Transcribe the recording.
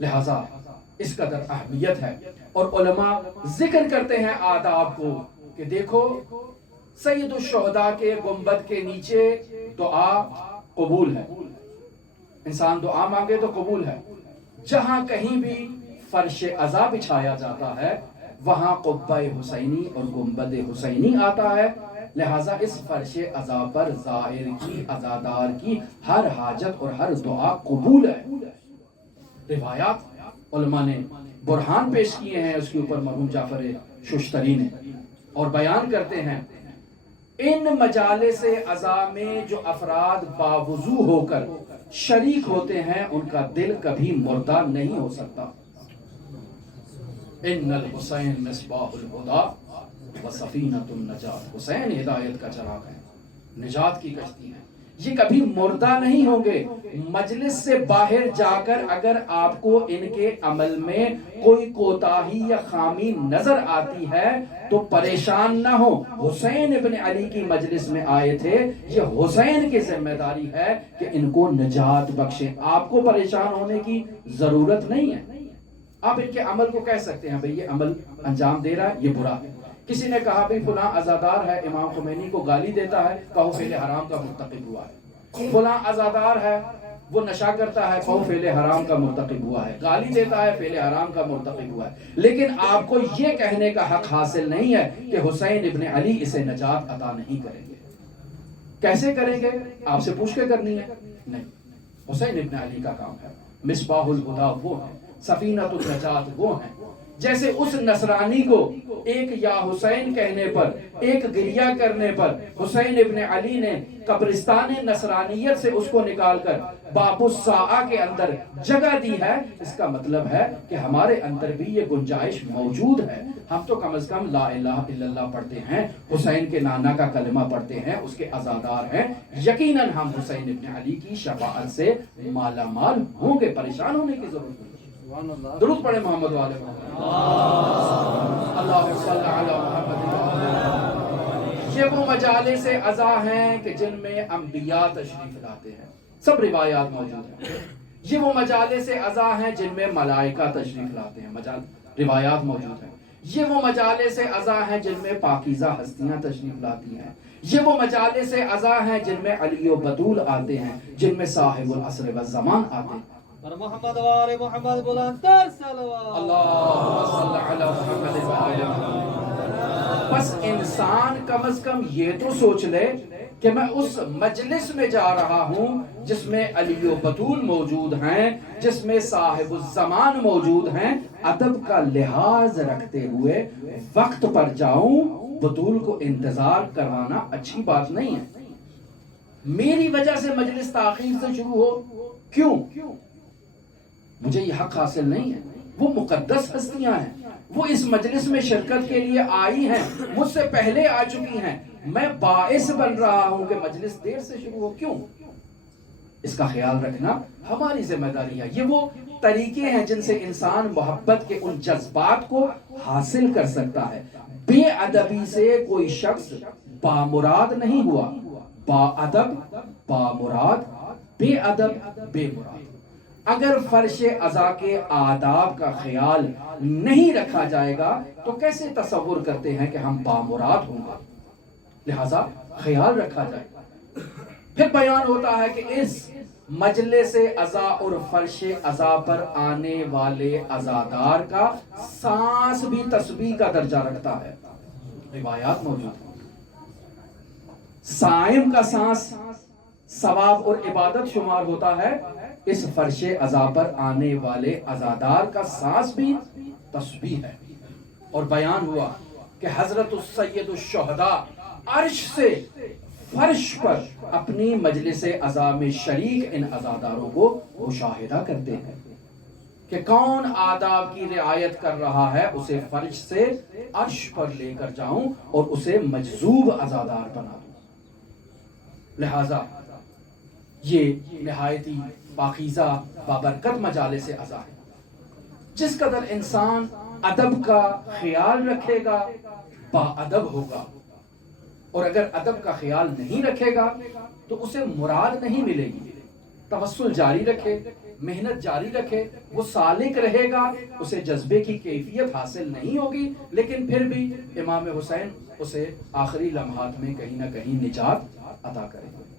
لہذا اس قدر اہمیت ہے، اور علماء ذکر کرتے ہیں آداب کو کہ دیکھو سید الشہداء کے گنبد کے نیچے دعا قبول ہے، انسان دعا مانگے تو قبول ہے، جہاں کہیں بھی فرش عزا بچھایا جاتا ہے وہاں قبہ حسینی اور گنبد حسینی آتا ہے، لہٰذا اس فرش عزا پر زائر کی عزادار کی ہر حاجت اور ہر دعا قبول ہے۔ روایات علماء نے برہان پیش کیے ہیں اس کے اوپر، مرحوم جعفر ششتری نے، اور بیان کرتے ہیں ان مجالس عزا میں جو افراد باوضو ہو کر شریک ہوتے ہیں ان کا دل کبھی مردہ نہیں ہو سکتا۔ ان الحسین مصباح الہدی و سفینۃ النجات، حسین ہدایت کا چراغ ہے، نجات کی کشتی ہے، یہ کبھی مردہ نہیں ہوں گے۔ مجلس سے باہر جا کر اگر آپ کو ان کے عمل میں کوئی کوتاہی یا خامی نظر آتی ہے تو پریشان نہ ہو، حسین ابن علی کی مجلس میں آئے تھے، یہ حسین کی ذمہ داری ہے کہ ان کو نجات بخشے، آپ کو پریشان ہونے کی ضرورت نہیں ہے۔ آپ ان کے عمل کو کہہ سکتے ہیں بھئی یہ عمل انجام دے رہا ہے، یہ برا ہے۔ کسی نے کہا بھئی فلاں عزادار ہے، امام خمینی کو گالی دیتا ہے، کہو فعل حرام کا مرتکب ہوا ہے۔ فلاں عزادار ہے، وہ نشہ کرتا ہے، کہو فعل حرام کا مرتکب ہوا ہے، گالی دیتا ہے، فعل حرام کا مرتکب ہوا ہے۔ لیکن آپ کو یہ کہنے کا حق حاصل نہیں ہے کہ حسین ابن علی اسے نجات عطا نہیں کریں گے۔ کیسے کریں گے؟ آپ سے پوچھ کے کرنی ہے؟ نہیں، حسین ابن علی کا کام ہے۔ مصباح الہدی وہ ہیں، سفینۃ النجات وہ ہیں۔ جیسے اس نصرانی کو ایک یا حسین کہنے پر، ایک گریہ کرنے پر حسین ابن علی نے قبرستان نصرانیت سے اس کو نکال کر باب الساعہ کے اندر جگہ دی ہے، اس کا مطلب ہے کہ ہمارے اندر بھی یہ گنجائش موجود ہے۔ ہم تو کم از کم لا الہ الا اللہ پڑھتے ہیں، حسین کے نانا کا کلمہ پڑھتے ہیں، اس کے عزادار ہیں، یقیناً ہم حسین ابن علی کی شفاعت سے مالا مال ہوں گے، پریشان ہونے کی ضرورت نہیں۔ درود پڑھیں محمد والے محمد، اللہم صلی علی محمد۔ یہ وہ مجالس عزا ہیں کہ جن میں انبیاء تشریف لاتے ہیں، سب روایات موجود ہیں۔ یہ وہ مجالس عزا ہیں جن میں ملائکہ تشریف لاتے ہیں، روایات موجود ہیں۔ یہ وہ مجالس عزا ہیں جن میں پاکیزہ ہستیاں تشریف لاتی ہیں۔ یہ وہ مجالس عزا ہیں جن میں علی و بطول آتے ہیں، جن میں صاحب العصر والزمان آتے ہیں۔ محمد وآل محمد بلندر صلوات، اللہم صلی علی محمد وآل محمد۔ بس انسان کم از کم یہ تو سوچ لے کہ میں اس مجلس میں جا رہا ہوں جس میں علی و بطول موجود ہیں، جس میں صاحب الزمان موجود ہیں، ادب کا لحاظ رکھتے ہوئے وقت پر جاؤں، بطول کو انتظار کروانا اچھی بات نہیں ہے۔ میری وجہ سے مجلس تاخیر سے شروع ہو، کیوں؟ مجھے یہ حق حاصل نہیں ہے۔ وہ مقدس ہستیاں ہیں، وہ اس مجلس میں شرکت کے لیے آئی ہیں، مجھ سے پہلے آ چکی ہیں، میں باعث بن رہا ہوں کہ مجلس دیر سے شروع ہو، کیوں؟ اس کا خیال رکھنا ہماری ذمہ داری ہے۔ یہ وہ طریقے ہیں جن سے انسان محبت کے ان جذبات کو حاصل کر سکتا ہے۔ بے ادبی سے کوئی شخص بامراد نہیں ہوا، با ادب بامراد، بے ادب بے مراد۔ اگر فرش عزا کے آداب کا خیال نہیں رکھا جائے گا تو کیسے تصور کرتے ہیں کہ ہم بامراد ہوں گے؟ لہذا خیال رکھا جائے۔ پھر بیان ہوتا ہے کہ اس مجلس عزا اور فرش عزا پر آنے والے عزادار کا سانس بھی تسبیح کا درجہ رکھتا ہے، روایات موجود ہیں۔ صائم کا سانس ثواب اور عبادت شمار ہوتا ہے، اس فرش عزا پر آنے والے عزادار کا سانس بھی تسبیح ہے۔ اور بیان ہوا کہ حضرت السید الشہداء عرش سے فرش پر اپنی مجلس عزا میں شریک ان عزاداروں کو مشاہدہ کرتے ہیں کہ کون آداب کی رعایت کر رہا ہے، اسے فرش سے عرش پر لے کر جاؤں اور اسے مجذوب عزادار بنا دوں۔ لہذا یہ نہایتی پاکیزہ بابرکت مجالس عزا ہے۔ جس قدر انسان ادب کا خیال رکھے گا با ادب ہوگا، اور اگر ادب کا خیال نہیں رکھے گا تو اسے مراد نہیں ملے گی۔ توسل جاری رکھے، محنت جاری رکھے، وہ سالک رہے گا، اسے جذبے کی کیفیت حاصل نہیں ہوگی، لیکن پھر بھی امام حسین اسے آخری لمحات میں کہیں نہ کہیں نجات عطا کریں گے۔